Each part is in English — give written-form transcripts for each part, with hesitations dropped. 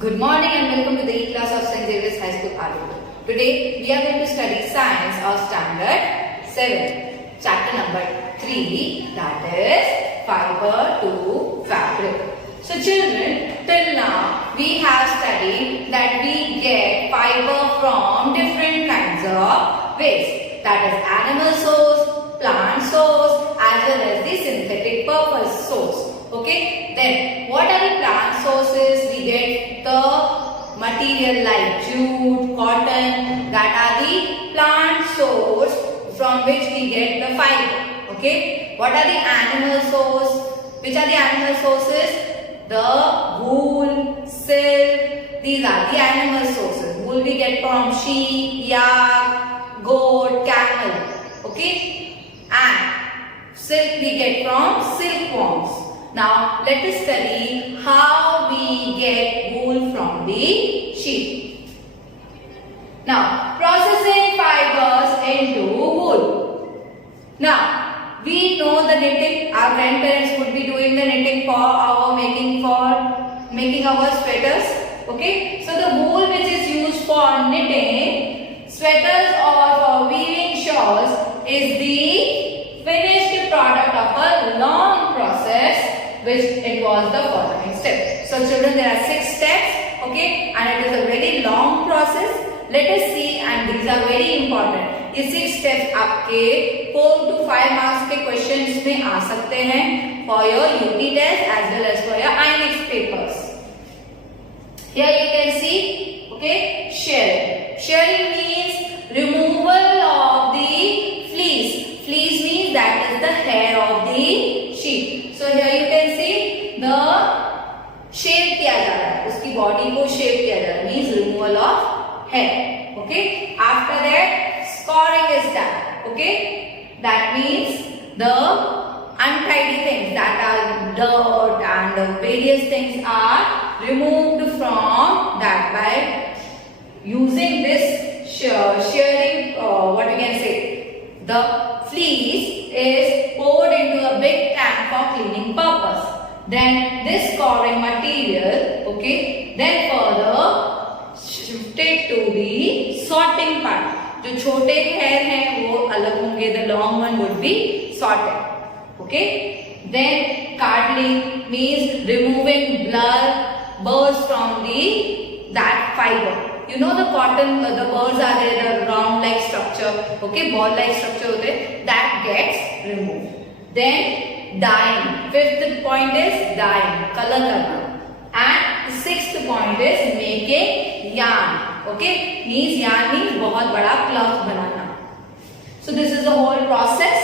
Good morning and welcome to the E-class of St. Xavier's High School, Aluva. Today we are going to study Science of Standard 7, chapter number 3, that is Fiber to Fabric. So children, till now we have studied that we get fiber from different kinds of waste. That is animal source, plant source as well as the synthetic purpose source. Okay, then what are the plant sources? We get the material like jute, cotton, that are the plant source from which we get the fiber. Okay, what are the animal source? Which are the animal sources? The wool, silk, these are the animal sources. Wool we get from sheep, yak, goat, camel. Okay, and silk we get from silkworms. Now let us study how we get wool from the sheep. Now processing fibers into wool. Now we know the knitting. Our grandparents would be doing the knitting for making our sweaters. Okay, so the wool which is used for knitting sweaters or for weaving shawls is the finished product of a long process which involves the following steps. So children, there are 6 steps, okay, and it is a very long process. Let us see, and these are very important. ये 6 steps आपके 4 to 5 marks के questions में आ सकते हैं for your UT test as well as for your INEX papers. Here you can see, okay, shearing. Shearing means removal of the fleece. Fleece means that is the hair of the sheep. So here you can see the shape किया जा रहा है, उसकी body को shape किया जा रहा है, means removal of hair. Okay. After that, scoring is done. Okay. That means the untidy things, that are dirt and various things are removed from that by using this shearing. What we can say, the fleece is poured into a big tank for cleaning purpose. Then this scoring material, okay, then further shifted to the sorting part. जो छोटे hair हैं वो अलग होंगे, the long one would be sorted. Okay. Then cardling means removing burrs from that fiber. You know the cotton, the burrs are there, the round like structure, okay, ball like structure होते, that gets removed. Then dyeing. 5th point is dyeing, color करना. And 6th point is making yarn. Okay, means yarn means बहुत बड़ा cloth banana. So this is the whole process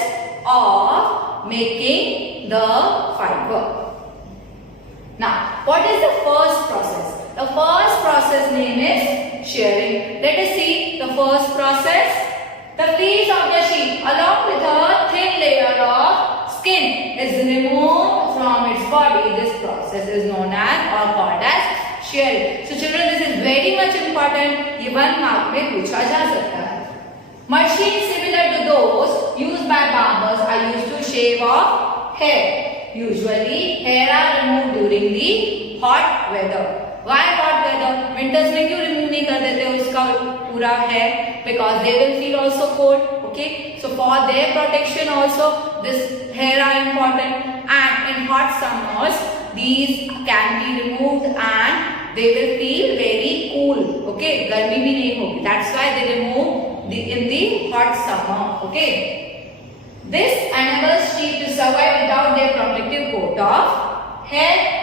of making the fiber. Now, what is the first process? The first process name is shearing. Let us see the first process. The fleece of the sheep along with a thin layer of skin is removed from its body. This process is known as or called as shearing. So children, this is very much important. ये 1 mark में पूछा जा सकता है. Machines similar to those used by barbers are used to shave off hair. Usually, hair are removed during the hot weather. Why hot weather? Winters में क्यों remove नहीं कर देते उसका पूरा hair? Because they will feel also cold. Okay, so for their protection also this hair are important. And in hot summers these can be removed and they will feel very cool. Okay, गर्मी भी नहीं होगी. That's why they remove in the hot summer. Okay. This enables sheep to survive without their protective coat of hair.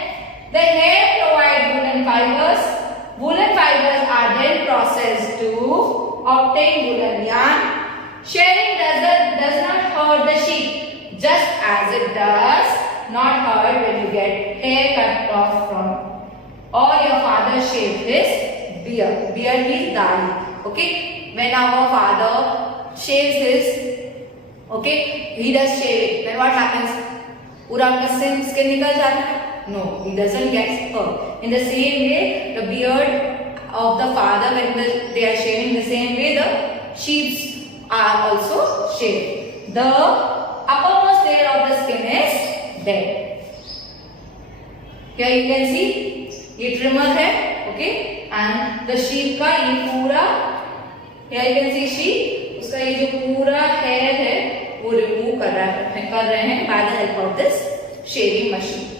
The hair provides woolen fibers. Woolen fibers are then processed to obtain woolen yarn. Shearing does not hurt the sheep, just as it does not hurt when you get hair cut off from or your father shaved his beard. Beard means dadi. Okay, when our father shaves his, okay, he does shaving. Then what happens? पूरा उनका skin निकल जाता है? No, he doesn't get hurt. In the same way, the beard of the father, when they are shaving, the same way the sheep are also shaved. The uppermost layer of the skin is dead. Here you can see, ये trimmer है. Okay and the sheep का ये पूरा here you can see sheep उसका ये जो पूरा hair है वो रिमूव कर रहे हैं by the help of this shaving machine.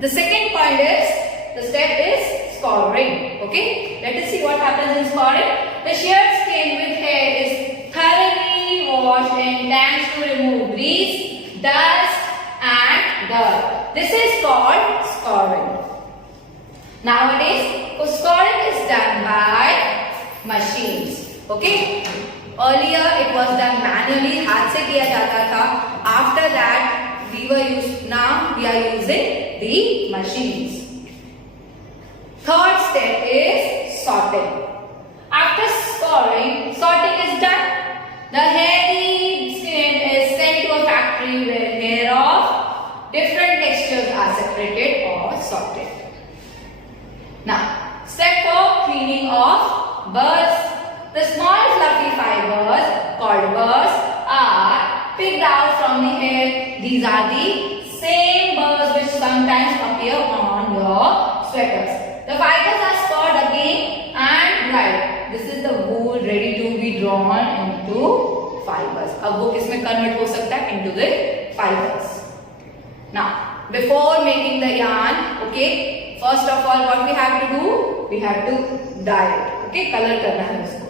The second point is the step is scouring. Okay, let us see what happens in scouring. The sheared skin with hair is thoroughly washed in tanks to remove grease, dust and dirt. This is called scouring. Nowadays scouring is done by machines. Okay, earlier it was done manually, हाथ से किया जाता था. After that now we are using the machines. Third step is sorting. After scouring, sorting is done. The hairy skin is sent to a factory where hair of different textures are separated or sorted. Now, step 4, cleaning of burrs. The small fluffy fibers called burrs are picked out from the hair. These are the same burrs which sometimes appear on your sweaters. The fibers are stored again and dried. This is the wool ready to be drawn into fibers. अब वो किस में convert हो सकता है? Into the fibers. Now, before making the yarn, okay, first of all, what we have to do? We have to dye it. Okay, color करना है उसको.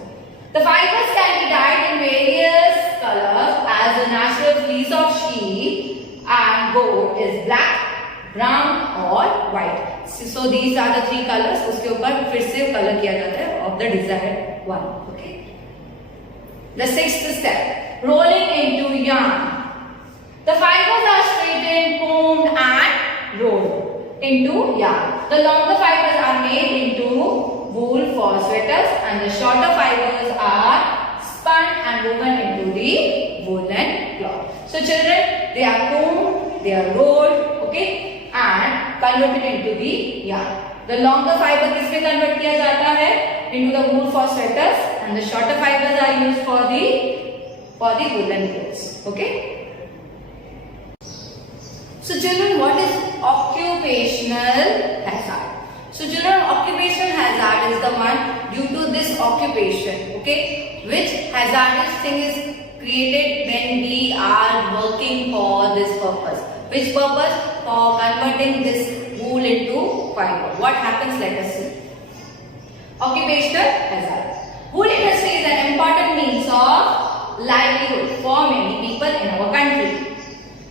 The fibers can be dyed in various colors as the natural fleece of sheep and goat is black, brown or white. So these are the three colors. उसके ऊपर फिर से color किया जाता है of the desired one. Okay. The sixth step, rolling into yarn. The fibers are straightened, combed and rolled into yarn. The longer fibers are made into wool for sweaters and the shorter fibers are spun and woven into the woolen cloth. So children, they are combed, they are rolled, okay, and converted into the yarn. The longer fiber किसमें convert किया जाता है? Into the wool for sweaters and the shorter fibers are used for the woolen clothes. Okay. So children, what is occupational hazard? So children, occupational hazard is the one due to this occupation, okay, which hazardous thing is created when we are working for this purpose. Which purpose? For converting this wool into fiber. What happens? Let us see. Occupational hazard. Wool industry is an important means of livelihood for many people in our country.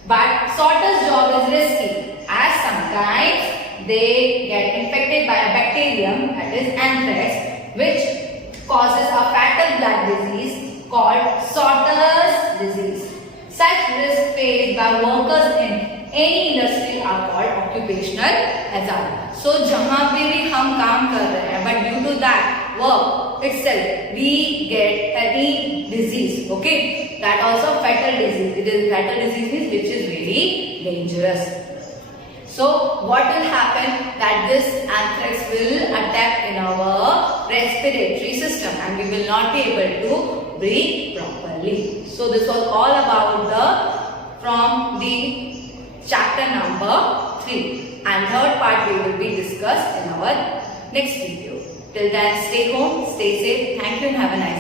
But sorter's job is risky as sometimes they get infected by a bacterium, that is anthrax, which causes a fatal blood disease called sorter's disease. Such risks faced by workers in any industry are called occupational hazard. So जहाँ पे भी हम काम कर रहे हैं, but due to that work itself, we get any disease, okay? That also fatal disease. It is fatal disease means which is very dangerous. So what will happen? That this anthrax will attack in our respiratory system and we will not be able to breathe properly. So this was all about from the chapter number 3, and third part we will be discussed in our next video. Till then, stay home, stay safe. Thank you and have a nice day.